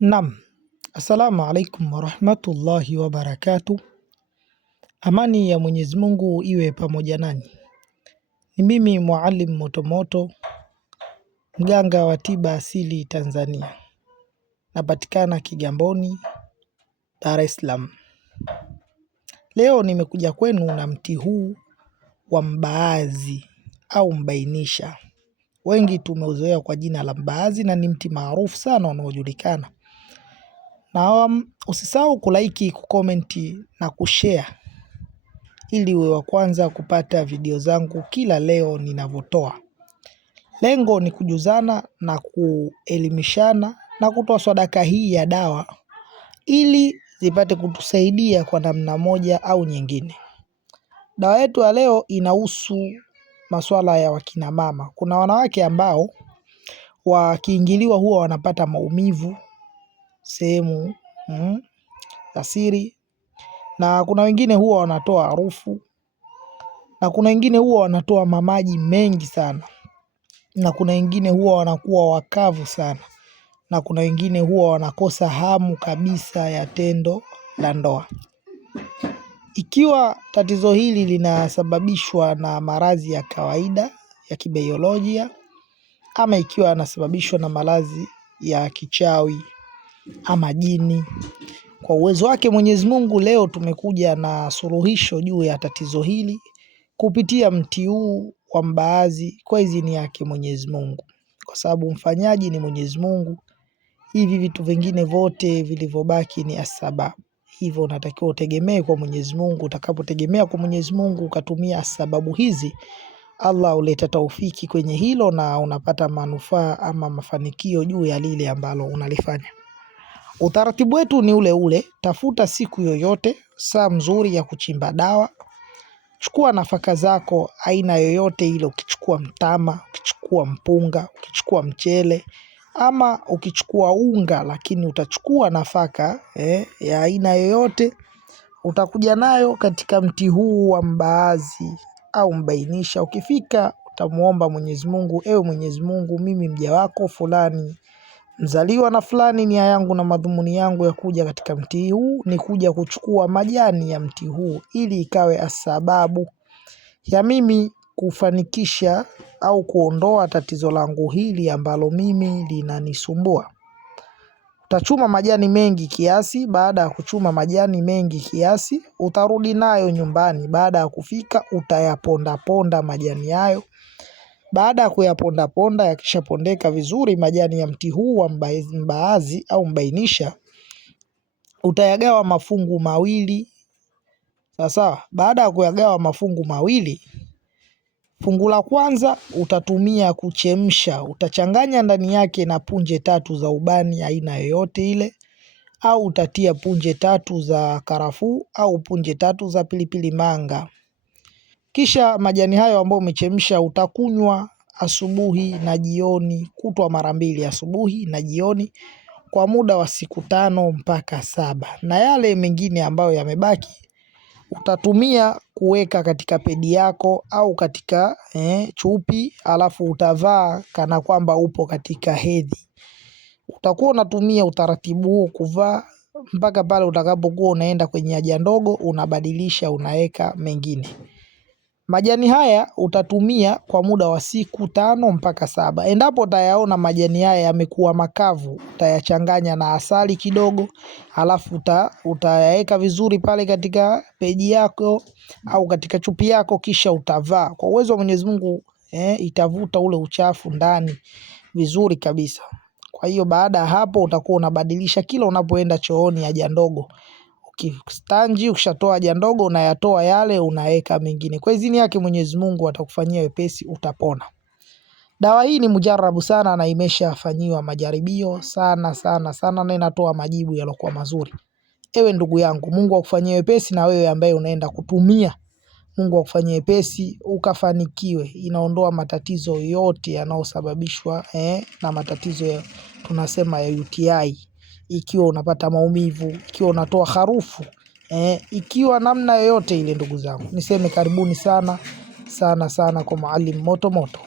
Naam, assalamu alaikum warahmatullahi wabarakatuh. Amani ya Mwenyezi Mungu iwe pamoja nanyi. Ni mimi Muallim Motomoto, mganga wa tiba asili Tanzania. Napatikana Kigamboni, Dar es Salaam. Leo nimekuja kwenu na mti huu wa mbaazi au mbainisha. Wengi tumeuzoea kwa jina la mbaazi na ni mti maarufu sana unaojulikana. Na usisahau kulike, kukomenti na kushare ili uwe wa kwanza kupata video zangu kila leo ninavyotoa. Lengo ni kujuzana na kuelimishana na kutoa sadaka hii ya dawa ili zipate kutusaidia kwa namna moja au nyingine. Dawa yetu ya leo inahusu masuala ya wakina mama. Kuna wanawake ambao wakiingiliwa huwa wanapata maumivu sehemu za siri, na kuna wengine huwa wanatoa harufu, na kuna wengine huwa wanatoa mamaji mengi sana, na kuna wengine huwa wanakuwa wakavu sana, na kuna wengine huwa wanakosa hamu kabisa ya tendo la ndoa. Ikiwa tatizo hili linasababishwa na maradhi ya kawaida ya kibiolojia, ama ikiwa yanasababishwa na maradhi ya kichawi ama jini, kwa uwezo wake Mwenyezi Mungu leo tumekuja na suluhisho juu ya tatizo hili kupitia mti huu wa mbaazi kwa idhini yake Mwenyezi Mungu, kwa sababu mfanyaji ni Mwenyezi Mungu. Hivi vitu vingine vote vilivyobaki ni asbab. Hivyo unatakiwa utegemee kwa Mwenyezi Mungu. Utakapotegemea kwa Mwenyezi Mungu ukatumia sababu hizi, Allah huleta taufiki kwenye hilo na unapata manufaa ama mafanikio juu ya lile ambalo unalifanya. Utaratibu wetu ni ule ule. Tafuta siku yoyote saa mzuri ya kuchimba dawa. Chukua nafaka zako aina yoyote ile, ukichukua mtama, ukichukua mpunga, ukichukua mchele, ama ukichukua unga, lakini utachukua nafaka ya aina yoyote. Utakuja nayo katika mti huu wa mbaazi au mbainisha. Ukifika utamuomba Mwenyezi Mungu, ewe Mwenyezi Mungu, mimi mja wako fulani, mzaliwa na fulani, nia yangu na madhumuni yangu ya kuja katika mti huu ni kuja kuchukua majani ya mti huu ili ikawe asababu ya mimi kufanikisha au kuondoa tatizo langu hili ambalo mimi linanisumbua. Utachuma majani mengi kiasi. Baada ya kuchuma majani mengi kiasi, utarudi nayo nyumbani. Baada ya kufika utayaponda ponda majani hayo. Baada ya kuyaponda ponda, yakishapondeka vizuri majani ya mti huu wa mbaazi au mbainisha, utayagawa mafungu mawili. Sasa baada ya kuyagawa mafungu mawili, fungu la kwanza utatumia kuchemsha. Utachanganya ndani yake na punje 3 za ubani aina yoyote ile, au utatia punje 3 za karafuu au punje 3 za pilipili manga. Kisha majani hayo ambayo umechemsha utakunywa asubuhi na jioni, kutwa mara 2, asubuhi na jioni, kwa muda wa siku 5 mpaka 7. Na yale mengine ambayo yamebaki utatumia kuweka katika pedi yako au katika chupi, alafu utavaa kana kwamba upo katika hedhi. Utakuwa unatumia utaratibu huu kuvaa mpaka pale utakapokuwa unaenda kwenye haja ndogo, unabadilisha unaweka mengine. Majani haya utatumia kwa muda wa siku 5 mpaka 7. Endapo utayaona majani haya yamekuwa makavu, utayachanganya na asali kidogo, alafu utayaweka vizuri pale katika peji yako au katika chupi yako, kisha utavaa. Kwa uwezo wa Mwenyezi Mungu itavuta ule uchafu ndani vizuri kabisa. Kwa hiyo baada ya hapo utakuwa unabadilisha kila unapoenda chooni haja ndogo. Ukistanji, ukishatoa haja ndogo unayatoa yale, unaweka mengine. Kwa idhini yake Mwenyezi Mungu atakufanyia wepesi, utapona. Dawa hii ni mujarabu sana na imeshafanyiwa majaribio sana sana sana, na inatoa majibu yaliokuwa mazuri. Ewe ndugu yangu, Mungu akufanyie wepesi, na wewe ambaye unaenda kutumia, Mungu akufanyie wepesi ukafanikiwe. Inaondoa matatizo yote yanayosababishwa na matatizo ya tunasema ya UTI. Ikiwa unapata maumivu, ikiwa unatoa harufu, ikiwa namna yoyote ile, ndugu zangu, niseme karibuni sana sana sana kwa Muallim Motomoto.